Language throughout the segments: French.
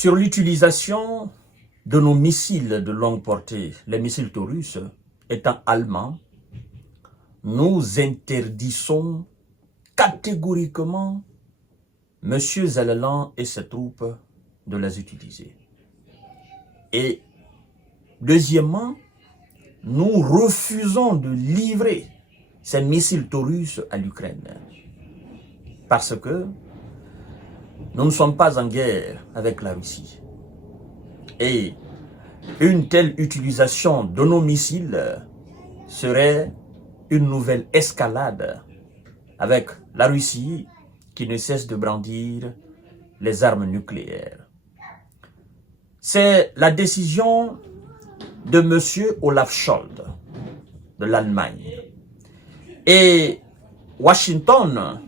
sur l'utilisation de nos missiles de longue portée, les missiles Taurus, étant allemands, nous interdisons catégoriquement M. Zelensky et ses troupes de les utiliser. Et deuxièmement, nous refusons de livrer ces missiles Taurus à l'Ukraine. Parce que nous ne sommes pas en guerre avec la Russie. Et une telle utilisation de nos missiles serait une nouvelle escalade avec la Russie qui ne cesse de brandir les armes nucléaires. C'est la décision de M. Olaf Scholz de l'Allemagne. Et Washington,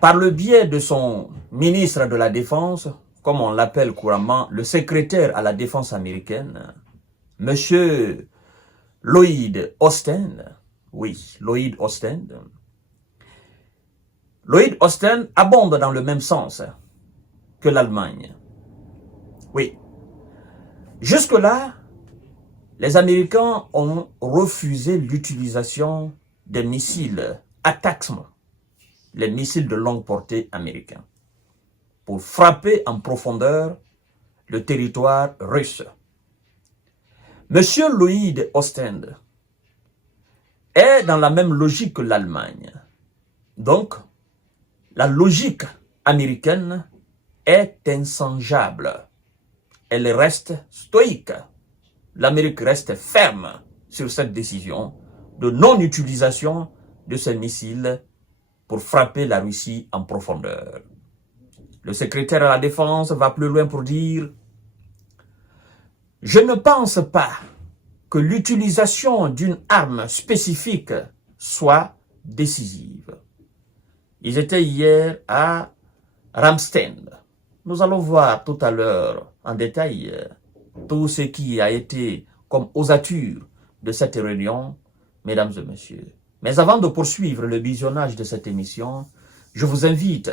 par le biais de son ministre de la Défense, comme on l'appelle couramment, le secrétaire à la défense américaine, M. Lloyd Austin, oui, Lloyd Austin. Lloyd Austin abonde dans le même sens que l'Allemagne. Oui. Jusque-là, les Américains ont refusé l'utilisation des missiles ATACMS, les missiles de longue portée américains, pour frapper en profondeur le territoire russe. Monsieur Lloyd Austin est dans la même logique que l'Allemagne. Donc, la logique américaine est inchangeable. Elle reste stoïque. L'Amérique reste ferme sur cette décision de non-utilisation de ces missiles pour frapper la Russie en profondeur. Le secrétaire à la Défense va plus loin pour dire « Je ne pense pas que l'utilisation d'une arme spécifique soit décisive. » Ils étaient hier à Ramstein. Nous allons voir tout à l'heure en détail tout ce qui a été comme ossature de cette réunion, mesdames et messieurs. Mais avant de poursuivre le visionnage de cette émission, je vous invite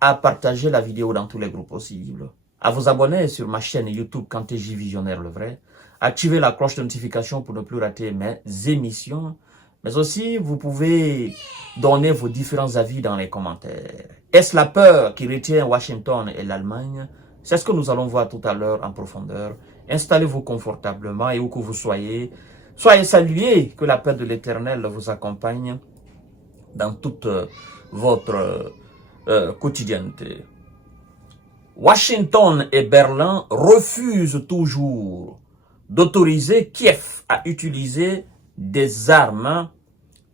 à partager la vidéo dans tous les groupes possibles, à vous abonner sur ma chaîne YouTube Kanté J Visionnaire le vrai, activer la cloche de notification pour ne plus rater mes émissions, mais aussi vous pouvez donner vos différents avis dans les commentaires. Est-ce la peur qui retient Washington et l'Allemagne? C'est ce que nous allons voir tout à l'heure en profondeur. Installez-vous confortablement et où que vous soyez, soyez salués, que la paix de l'Éternel vous accompagne dans toute votre quotidienneté. Washington et Berlin refusent toujours d'autoriser Kiev à utiliser des armes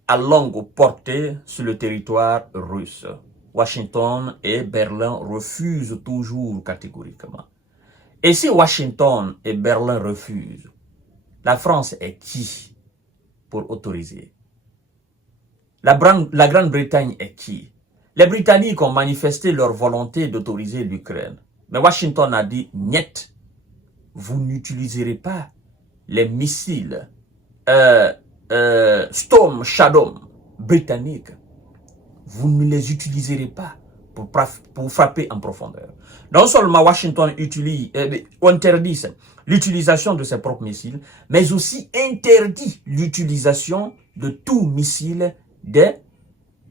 à longue portée sur le territoire russe. Washington et Berlin refusent toujours catégoriquement. Et si Washington et Berlin refusent, la France est qui pour autoriser? La Grande-Bretagne est qui? Les Britanniques ont manifesté leur volonté d'autoriser l'Ukraine. Mais Washington a dit, niet, vous n'utiliserez pas les missiles Storm Shadow britanniques. Vous ne les utiliserez pas pour frapper en profondeur. Non seulement Washington interdit l'utilisation de ses propres missiles, mais aussi interdit l'utilisation de tout missile des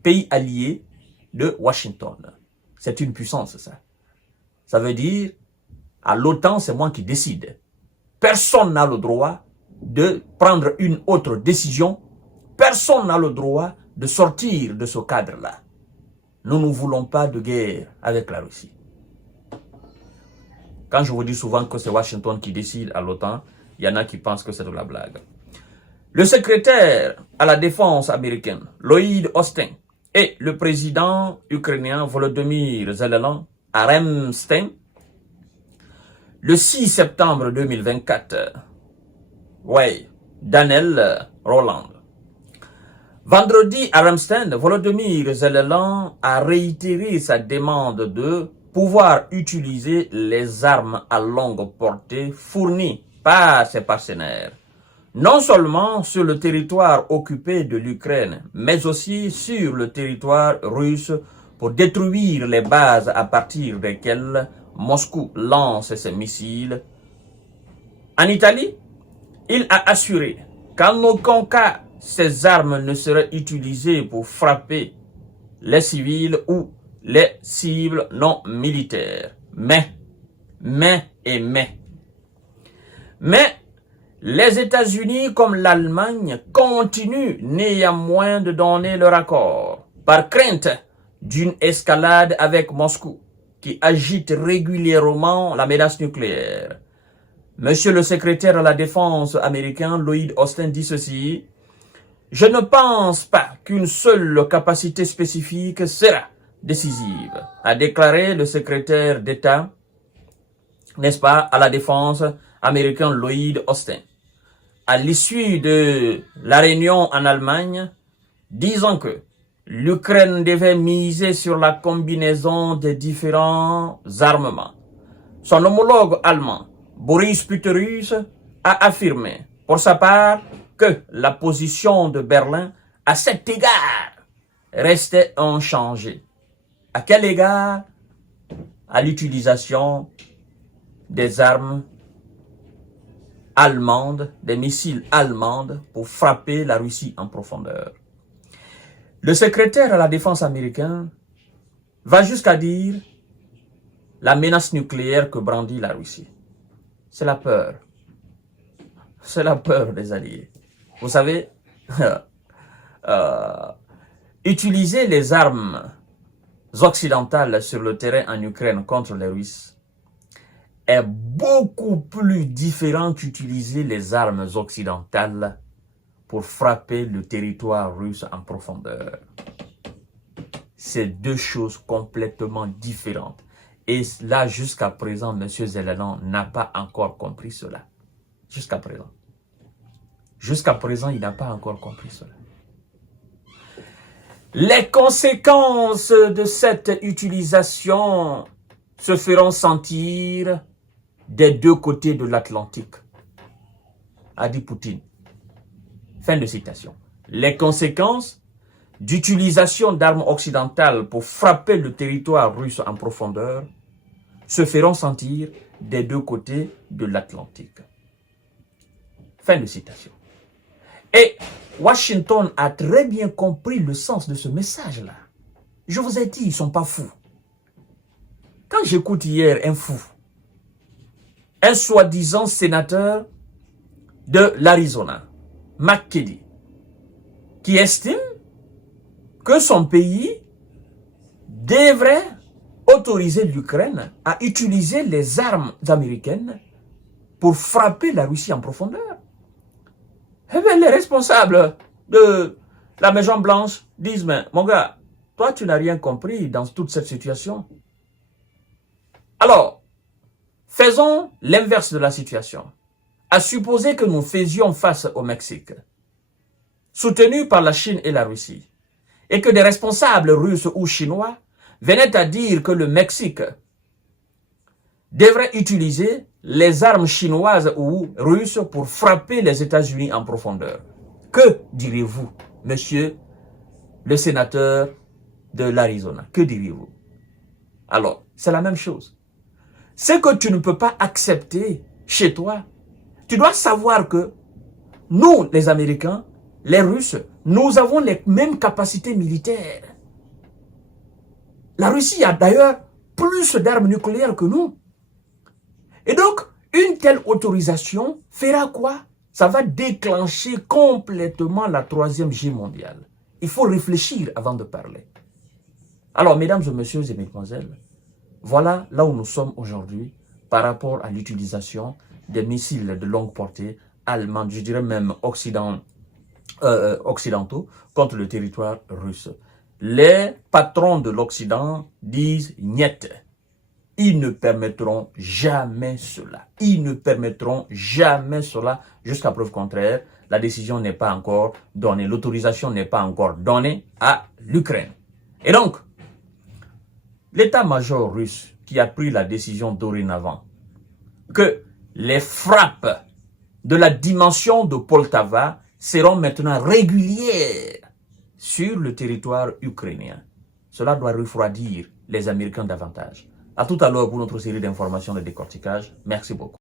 pays alliés de Washington. C'est une puissance, ça. Ça veut dire, à l'OTAN, c'est moi qui décide. Personne n'a le droit de prendre une autre décision. Personne n'a le droit de sortir de ce cadre-là. Nous ne voulons pas de guerre avec la Russie. Quand je vous dis souvent que c'est Washington qui décide à l'OTAN, il y en a qui pensent que c'est de la blague. Le secrétaire à la défense américaine, Lloyd Austin, et le président ukrainien Volodymyr Zelensky à Ramstein, le 6 septembre 2024, ouais, Daniel Roland. Vendredi à Ramstein, Volodymyr Zelensky a réitéré sa demande de pouvoir utiliser les armes à longue portée fournies par ses partenaires, non seulement sur le territoire occupé de l'Ukraine, mais aussi sur le territoire russe pour détruire les bases à partir desquelles Moscou lance ses missiles. En Italie, il a assuré qu'en aucun cas ces armes ne seraient utilisées pour frapper les civils ou les cibles non militaires. Mais les États-Unis comme l'Allemagne continuent néanmoins de donner leur accord par crainte d'une escalade avec Moscou qui agite régulièrement la menace nucléaire. Monsieur le secrétaire à la défense américain Lloyd Austin dit ceci: « Je ne pense pas qu'une seule capacité spécifique sera décisive », a déclaré le secrétaire d'État, n'est-ce pas, à la défense américain Lloyd Austin. À l'issue de la réunion en Allemagne, disant que l'Ukraine devait miser sur la combinaison des différents armements. Son homologue allemand, Boris Pistorius, a affirmé pour sa part que la position de Berlin à cet égard restait inchangée. À quel égard? À l'utilisation des armes allemandes, des missiles allemandes pour frapper la Russie en profondeur. Le secrétaire à la défense américain va jusqu'à dire la menace nucléaire que brandit la Russie. C'est la peur. C'est la peur des alliés. Vous savez, utiliser les armes occidentales sur le terrain en Ukraine contre les Russes est beaucoup plus différent qu'utiliser les armes occidentales pour frapper le territoire russe en profondeur. C'est deux choses complètement différentes. Et là, jusqu'à présent, M. Zelensky n'a pas encore compris cela. Jusqu'à présent. Jusqu'à présent, il n'a pas encore compris cela. Les conséquences de cette utilisation se feront sentir des deux côtés de l'Atlantique, a dit Poutine. Fin de citation. Les conséquences d'utilisation d'armes occidentales pour frapper le territoire russe en profondeur se feront sentir des deux côtés de l'Atlantique. Fin de citation. Et Washington a très bien compris le sens de ce message-là. Je vous ai dit, ils ne sont pas fous. Quand j'écoute hier un fou, un soi-disant sénateur de l'Arizona, McKinney, qui estime que son pays devrait autoriser l'Ukraine à utiliser les armes américaines pour frapper la Russie en profondeur. Eh bien, les responsables de la Maison-Blanche disent, mais mon gars, toi, tu n'as rien compris dans toute cette situation. Alors, faisons l'inverse de la situation. À supposer que nous faisions face au Mexique, soutenu par la Chine et la Russie, et que des responsables russes ou chinois venaient à dire que le Mexique devrait utiliser les armes chinoises ou russes pour frapper les États-Unis en profondeur. Que direz-vous, monsieur le sénateur de l'Arizona? Que diriez-vous? Alors, c'est la même chose. Ce que tu ne peux pas accepter chez toi, tu dois savoir que nous, les Américains, les Russes, nous avons les mêmes capacités militaires. La Russie a d'ailleurs plus d'armes nucléaires que nous. Et donc, une telle autorisation fera quoi? Ça va déclencher complètement la troisième guerre mondiale. Il faut réfléchir avant de parler. Alors, mesdames et messieurs et mesdemoiselles, voilà là où nous sommes aujourd'hui par rapport à l'utilisation des missiles de longue portée allemands, je dirais même occidentaux, contre le territoire russe. Les patrons de l'Occident disent « niet ». Ils ne permettront jamais cela. Ils ne permettront jamais cela jusqu'à preuve contraire. La décision n'est pas encore donnée. L'autorisation n'est pas encore donnée à l'Ukraine. Et donc, l'état-major russe qui a pris la décision dorénavant que les frappes de la dimension de Poltava seront maintenant régulières sur le territoire ukrainien. Cela doit refroidir les Américains davantage. À tout à l'heure pour notre série d'informations de décortiquage. Merci beaucoup.